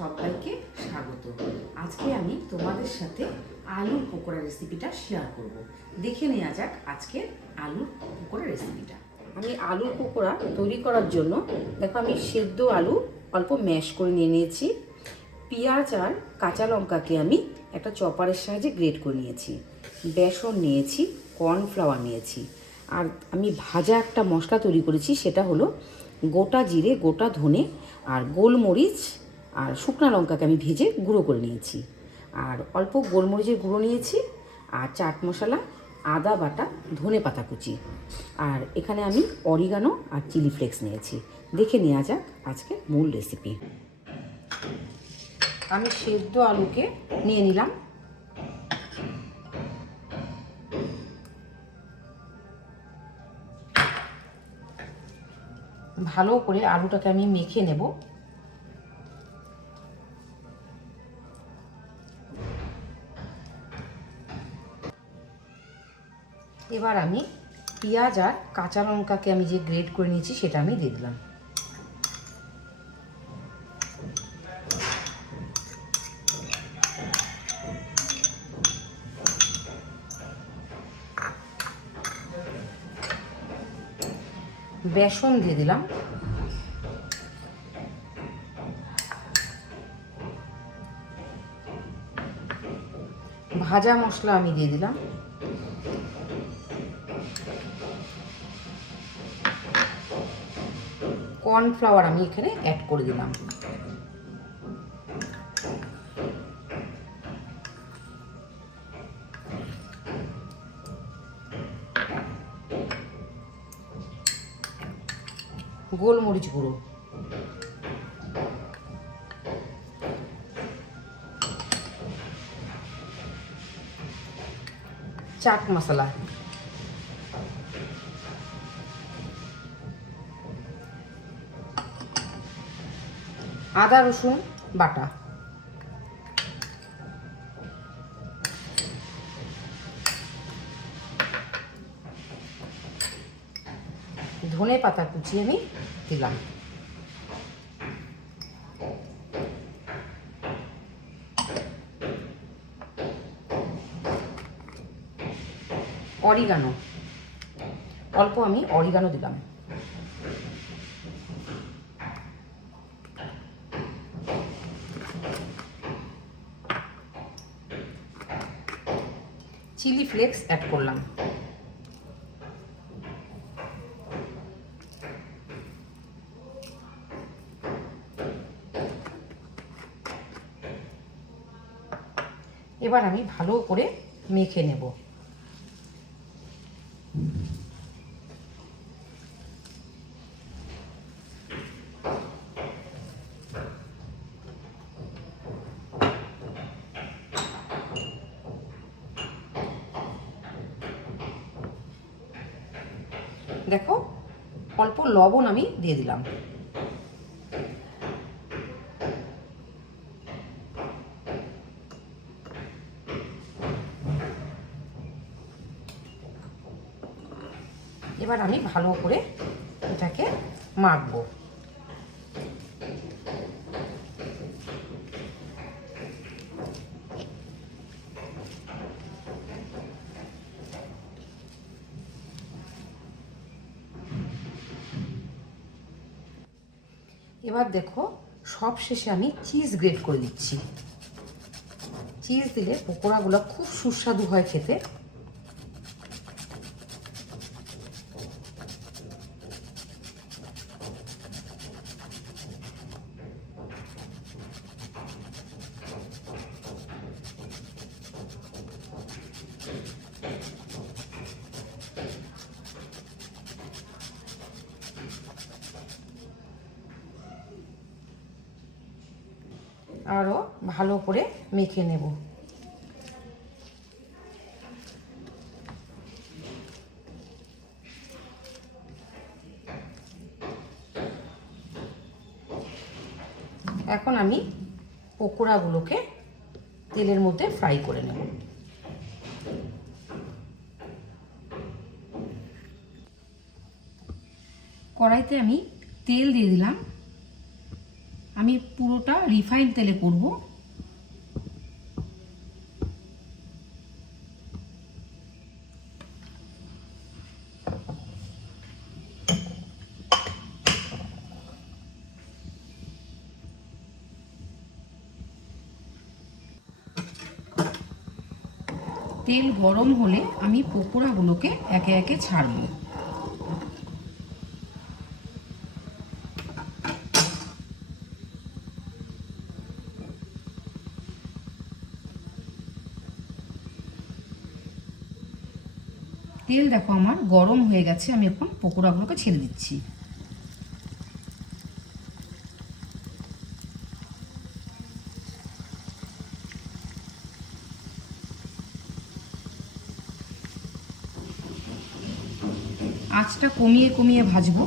সবাইকে স্বাগত। আজকে আমি তোমাদের সাথে আলুর পকোড়া রেসিপিটা শেয়ার করব। দেখে নেওয়া যাক আজকের আলুর পকোড়া রেসিপিটা। আমি আলুর পকোড়া তৈরি করার জন্য দেখো আমি সেদ্ধ আলু অল্প ম্যাশ করে নিয়ে নিয়েছি। পেঁয়াজ আর কাঁচা লঙ্কাকে আমি একটা চপারের সাহায্যে গ্রেট করে নিয়েছি। বেসন নিয়েছি, কর্নফ্লাওয়ার নিয়েছি, আর আমি ভাজা একটা মশলা তৈরি করেছি, সেটা হলো গোটা জিরে, গোটা ধনে আর গোলমরিচ আর শুকনো লঙ্কাকে আমি ভেজে গুঁড়ো করে নিয়েছি, আর অল্প গোলমরিচের গুঁড়ো নিয়েছি, আর চাট মশলা, আদা বাটা, ধনে পাতা কুচি, আর এখানে আমি অরিগানো আর চিলি ফ্লেক্স নিয়েছি। দেখে নেওয়া যাক আজকে মূল রেসিপি। আমি সেদ্ধ আলুকে নিয়ে নিলাম। ভালো করে আলুটাকে আমি মেখে নেব। এবার আমি পেঁয়াজ আর কাঁচা লঙ্কাকে আমি যে গ্রেট করে নিয়েছি সেটা আমি দিয়ে দিলাম। বেসন দিয়ে দিলাম। ভাজা মশলা আমি দিয়ে দিলাম। কর্নফ্লাওয়ার আমি এখানে অ্যাড করে দিলাম। গোলমরিচ গুঁড়ো, চাট মশলা, আদা রসুন বাটা, ধনে পাতা কুচি আমি দিলাম। অরিগানো, অল্প আমি অরিগানো দিলাম। চিলি ফ্লেক্স অ্যাড করলাম। এবার আমি ভালো করে মেখে নেব। দেখো অল্প লবণ আমি দিয়ে দিলাম। এবার আমি ভালো করে এটাকে মাখবো। এবার দেখো সব শেষে আমি চিজ গ্রেট করে দিচ্ছি। চিজ দিলে পকোড়াগুলো খুব সুস্বাদু হয় খেতে। আরও ভালো করে মেখে নেব। এখন আমি পকোড়াগুলোকে তেলের মধ্যে ফ্রাই করে নেব। কড়াইতে আমি তেল দিয়ে দিলাম, আমি পুরোটা রিফাইন তেলে করব। তেল গরম হলে আমি পকোড়াগুলোকে একে একে ছাড়বো। তেল দেখো আমার গরম হয়ে গেছে, আমি এখন পকোড়াগুলোকে ছেড়ে দিচ্ছি। আঁচটা কমিয়ে কমিয়ে ভাজবো।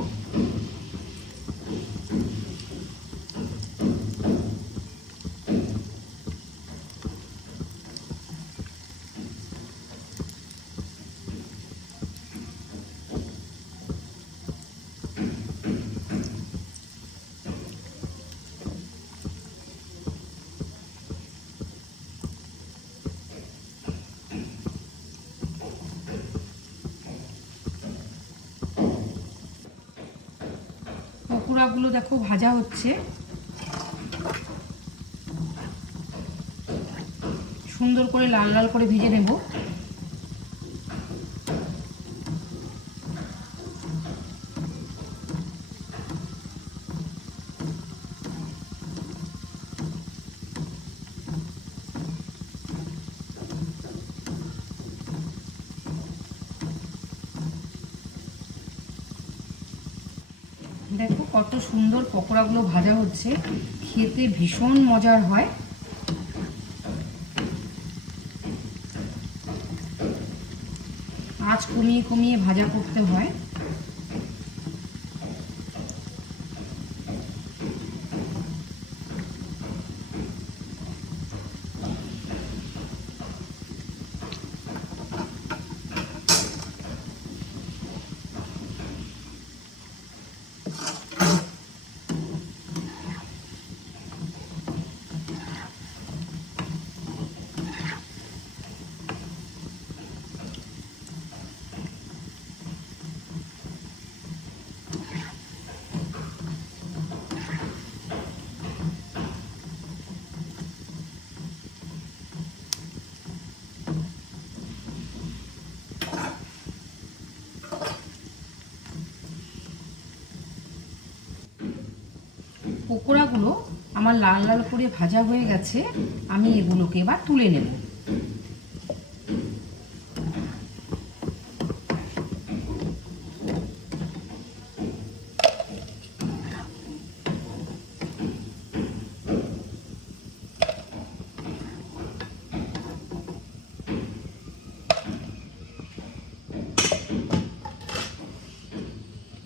পকোড়াগুলো দেখো ভাজা হচ্ছে, সুন্দর করে লাল লাল করে ভেজে নেব। দেখো কত সুন্দর পকোড়াগুলো ভাজা হচ্ছে, খেতে ভীষণ মজার হয়। আঁচ কমিয়ে কমিয়ে ভাজা করতে হয়। পকোড়াগুলো আমার লাল লাল করে ভাজা হয়ে গেছে, আমি এগুলোকে এবার তুলে নেব।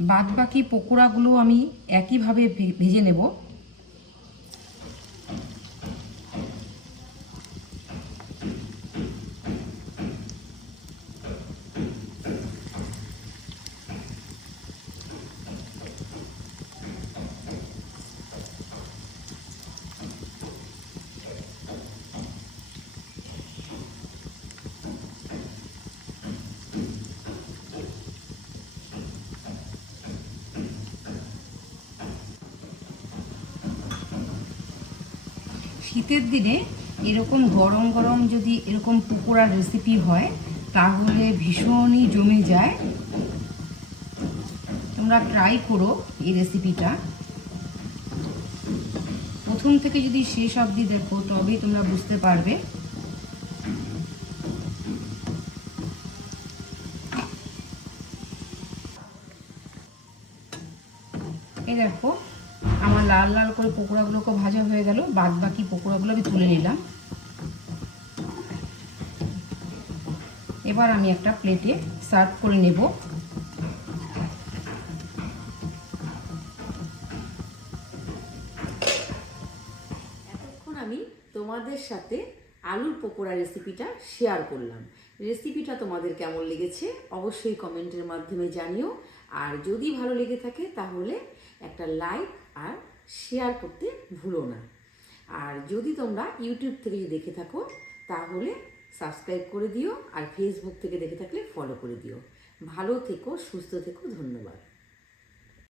বাদ বাকি পকোড়াগুলো আমি একইভাবে ভেজে নেব। শীতের দিনে এরকম গরম গরম যদি এরকম পকোড়ার রেসিপি হয় তাহলে ভীষণই জমে যায়। তোমরা ট্রাই করো এই রেসিপিটা। প্রথম থেকে যদি শেষ অবধি দেখো তবেই তোমরা বুঝতে পারবে। এই দেখো আমার লাল লাল করে পকোড়াগুলোকে ভাজা হয়ে গেল, বাদ বাকি পকোড়াগুলো আমি তুলে নিলাম। এবার আমি একটা প্লেটে সার্ভ করে নেব। এতক্ষণ আমি তোমাদের সাথে আলুর পকোড়া রেসিপিটা শেয়ার করলাম। রেসিপিটা তোমাদের কেমন লেগেছে অবশ্যই কমেন্টের মাধ্যমে জানিও। আর যদি ভালো লেগে থাকে তাহলে একটা লাইক আর শেয়ার করতে ভুলো না। আর যদি তোমরা ইউটিউব থেকে যদি দেখে থাকো তাহলে সাবস্ক্রাইব করে দিও, আর ফেসবুক থেকে দেখে থাকলে ফলো করে দিও। ভালো থেকো, সুস্থ থেকো, ধন্যবাদ।